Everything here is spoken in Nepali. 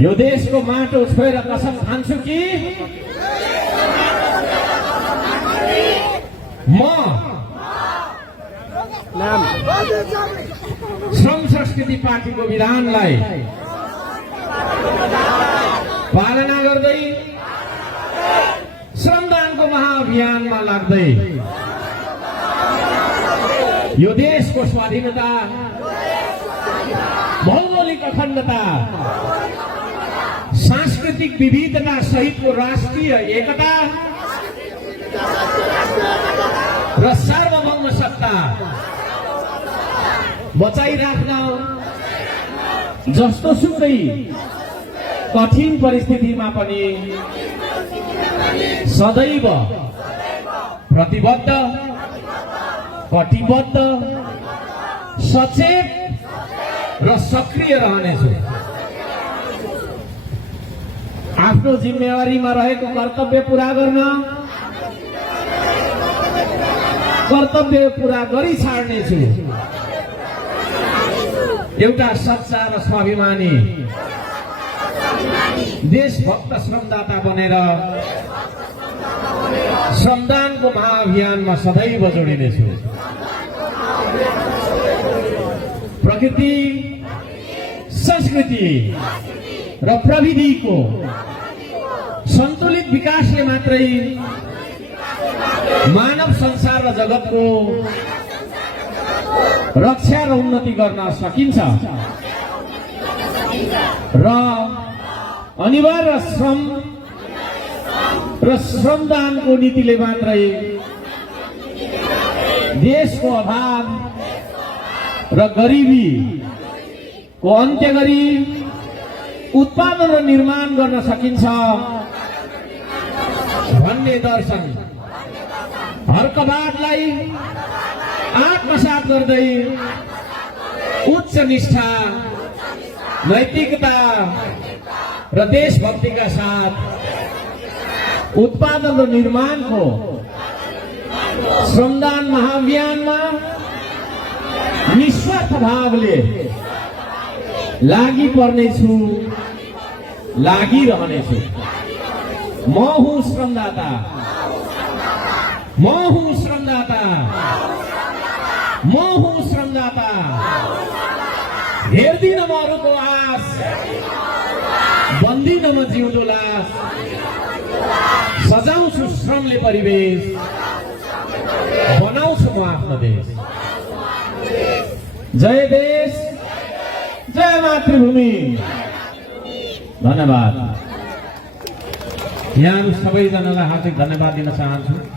यो देशको माटो छोएर कसम खान्छु कि म श्रम संस्कृति पार्टीको विधानलाई पालना गर्दै श्रमदानको महाअभियानमा लाग्दै यो देशको स्वाधीनता, भौगोलिक अखण्डता, सांस्कृतिक विविधता सहितको राष्ट्रिय एकता र सार्वभौम सत्ता बचाइराख्न जस्तो सुकै कठिन परिस्थितिमा पनि सदैव प्रतिबद्ध, कटिबद्ध, सचेत र सक्रिय रहनेछु। आफ्नो जिम्मेवारीमा रहेको कर्तव्य पूरा गर्न, कर्तव्य पूरा गरी छाड्नेछु। एउटा सच्चा र स्वाभिमानी देशभक्त श्रमदाता बनेर श्रमदानको महाअभियानमा सदैव जोडिनेछु। प्रकृति, संस्कृति र प्रविधिको सन्तुलित विकासले मात्रै मानव संसार र जगतको रक्षा र उन्नति गर्न सकिन्छ र अनिवार्य श्रम र श्रमदानको नीतिले मात्रै देशको अभाव र गरिबीको अन्त्य गरी उत्पादन र निर्माण गर्न सकिन्छ भन्ने दर्शन हर्कवादलाई आत्मसात गर्दै उच्च निष्ठा, नैतिकता र देशभक्तिका साथ उत्पादन र निर्माणको श्रमदान महाअभियानमा निस्वार्थ भावले लागि पर्नेछु, लागिरहनेछु। म हुँ श्रमदाता, म हुँ श्रमदाता, म हुँ श्रमदाता। हेर्दिन म अरूको आश, बन्दिन म जिउँदो लास। सजाउँछु श्रमले परिवेश, बनाउँछु म आफ्नो देश। जय देश, जय मातृभूमि। धन्यवाद। यहाँ सबैजनालाई हार्दिक धन्यवाद दिन चाहन्छु।